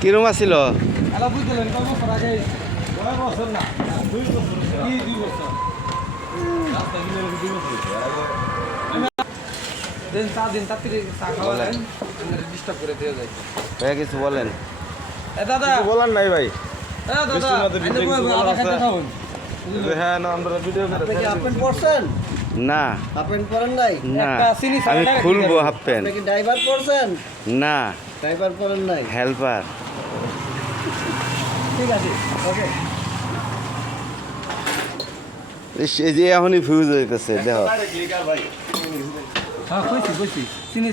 কিরম আছিল? এলা বুঝলেন কয় বছর আগে? 9 বছর না 2 বছর। কি 2 বছর? রাস্তা গিয়ে 2 বছর হইছে। দিন তাড়াতাড়ি চা খাওয়ালেন, আমরা ডিস্টার্ব করে দিয়ে যাই। ভাইয়া কিছু বলেন। এ দাদা, কিছু বলার নাই ভাই। এ দাদা, বৃষ্টির মধ্যে ভিডিও কিছু বলার আদা আছে? খাইতে খাওন। হ্যাঁ না আমরা ভিডিও করে আপনি কি হাফ প্যান্ট পরছেন? না হাফ প্যান্ট পরেন নাই? না একটা চিনি আমি ছাড়া খুলবো হাফ প্যান্ট। আপনি কি ড্রাইভার পরছেন? না ড্রাইভার পরেন নাই? হেল্পার। ঠিক আছে, ওকে। এই যে এখনই ফিউজ হইতেছে দেখো। ক্লিকার ভাই। হ্যাঁ কইছি চিনি